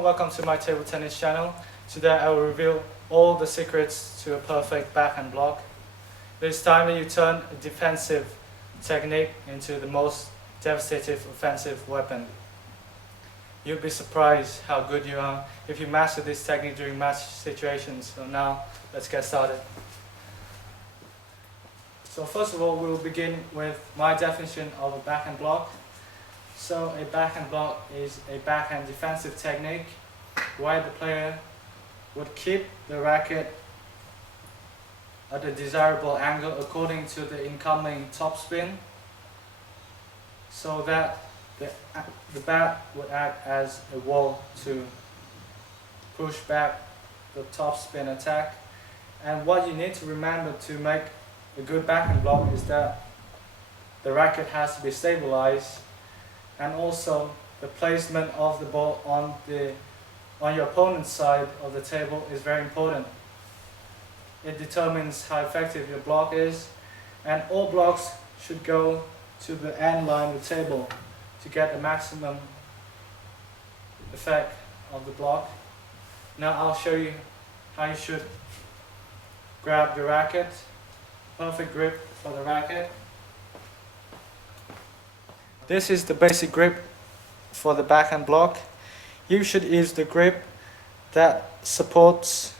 and welcome to my table tennis channel. Today I will reveal all the secrets to a perfect backhand block. It is time that you turn a defensive technique into the most devastating offensive weapon. You'll be surprised how good you are if you master this technique during match situations. So now, let's get started. So first of all, we'll begin with my definition of a backhand block. So a backhand block is a backhand defensive technique where the player would keep the racket at a desirable angle according to the incoming topspin, so that the bat would act as a wall to push back the topspin attack. And what you need to remember to make a good backhand block is that the racket has to be stabilized, and also the placement of the ball on your opponent's side of the table is very important. It determines how effective your block is, and all blocks should go to the end line of the table to get the maximum effect of the block. Now I'll show you how you should grab your racket. Perfect grip for the racket. This is the basic grip for the backhand block. You should use the grip that supports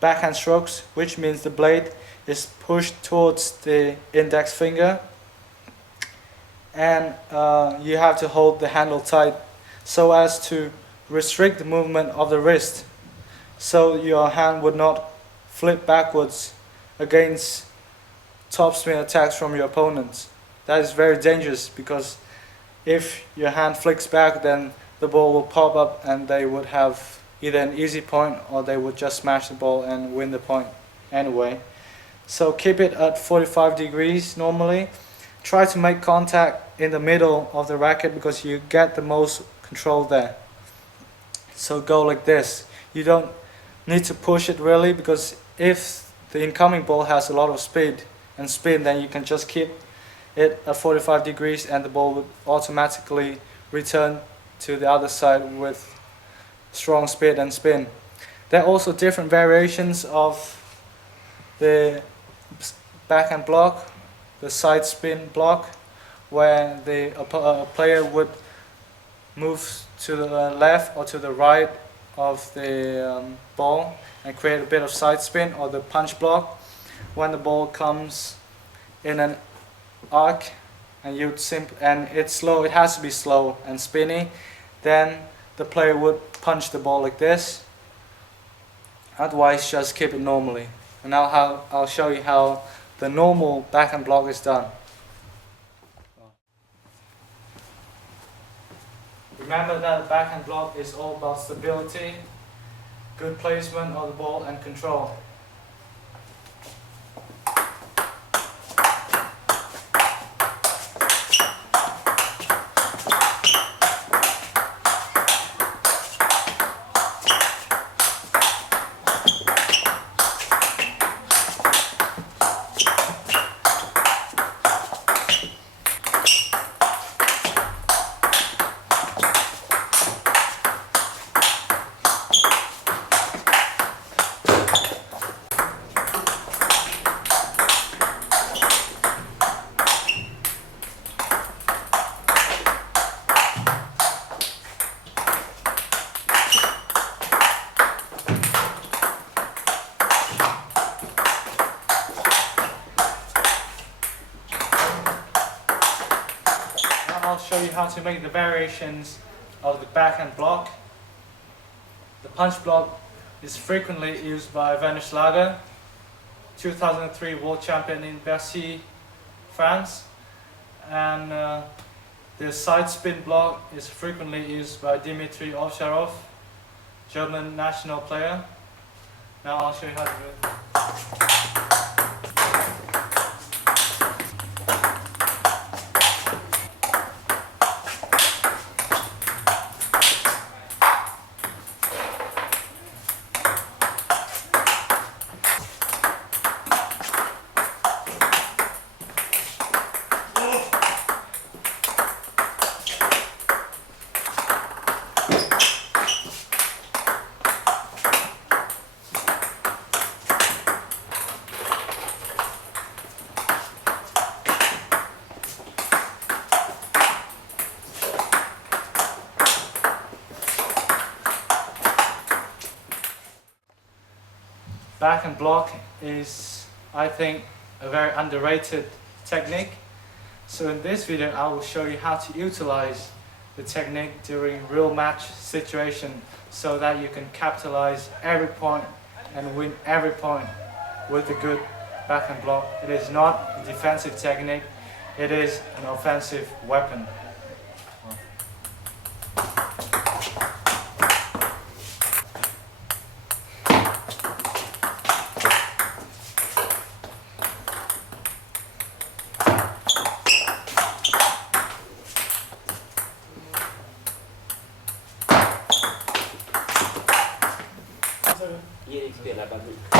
backhand strokes, which means the blade is pushed towards the index finger, and you have to hold the handle tight so as to restrict the movement of the wrist, so your hand would not flip backwards against topspin attacks from your opponents. That is very dangerous, because if your hand flicks back, then the ball will pop up and they would have either an easy point or they would just smash the ball and win the point anyway. So keep it at 45 degrees normally. Try to make contact in the middle of the racket because you get the most control there. So go like this. You don't need to push it really, because if the incoming ball has a lot of speed and spin, then you can just keep it at 45 degrees and the ball would automatically return to the other side with strong speed and spin. There are also different variations of the backhand block, the side spin block, where the player would move to the left or to the right of the ball and create a bit of side spin, or the punch block, when the ball comes in an arc and it's slow, it has to be slow and spinny, then the player would punch the ball like this. Otherwise, just keep it normally. And now I'll show you how the normal backhand block is done. Remember that the backhand block is all about stability, good placement of the ball, and control. I'll show you how to make the variations of the backhand block. The punch block is frequently used by Werner Schlager, 2003 world champion in Bercy, France. And the side spin block is frequently used by Dmitry Ovcharov, German national player. Now I'll show you how to do it. backhand block is, I think, a very underrated technique. So in this video I will show you how to utilize the technique during real match situation so that you can capitalize every point and win every point with a good backhand block. It is not a defensive technique, it is an offensive weapon. Hier, ik speel, hij